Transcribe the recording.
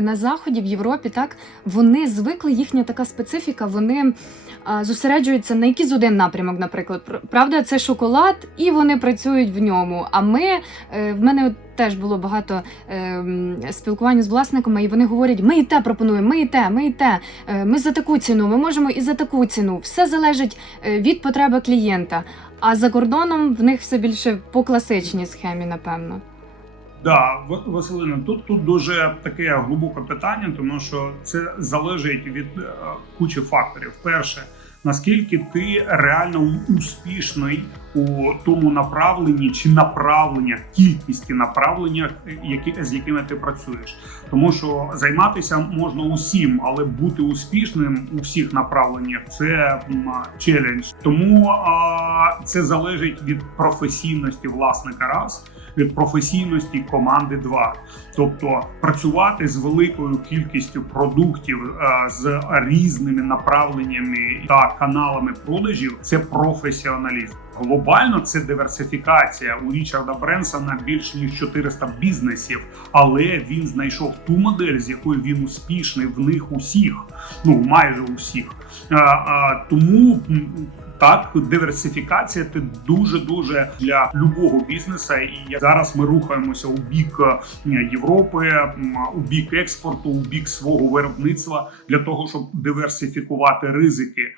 На заході в Європі так вони звикли, їхня така специфіка. Вони а, зосереджуються на якийсь один напрямок, наприклад. Правда, це шоколад, і вони працюють в ньому. А ми е, в мене теж було багато е, спілкування з власниками, і вони говорять: ми і те пропонуємо, ми і те, ми і те. Е, Ми за таку ціну, ми можемо і за таку ціну. Все залежить е, від потреби клієнта. А за кордоном в них все більше по класичній схемі, напевно. Да, Василина, тут тут дуже таке глибоке питання, тому що це залежить від е, кучі факторів. Перше, наскільки ти реально успішний у тому направленні чи направленнях, кількісті направленнях, які з якими ти працюєш, тому що займатися можна усім, але бути успішним у всіх направленнях це челендж. Тому а, це залежить від професійності власника раз від професійності команди 2. тобто працювати з великою кількістю продуктів е, з різними направленнями та каналами продажів це професіоналізм. Глобально це диверсифікація у Річарда Бренсона більш ніж 400 бізнесів, але він знайшов ту модель, з якою він успішний в них усіх, ну майже усіх. Е, е, Тому так, диверсифікація це дуже дуже для любого бізнесу. І зараз ми рухаємося у бік е, Європи, у бік експорту, у бік свого виробництва для того, щоб диверсифікувати ризики.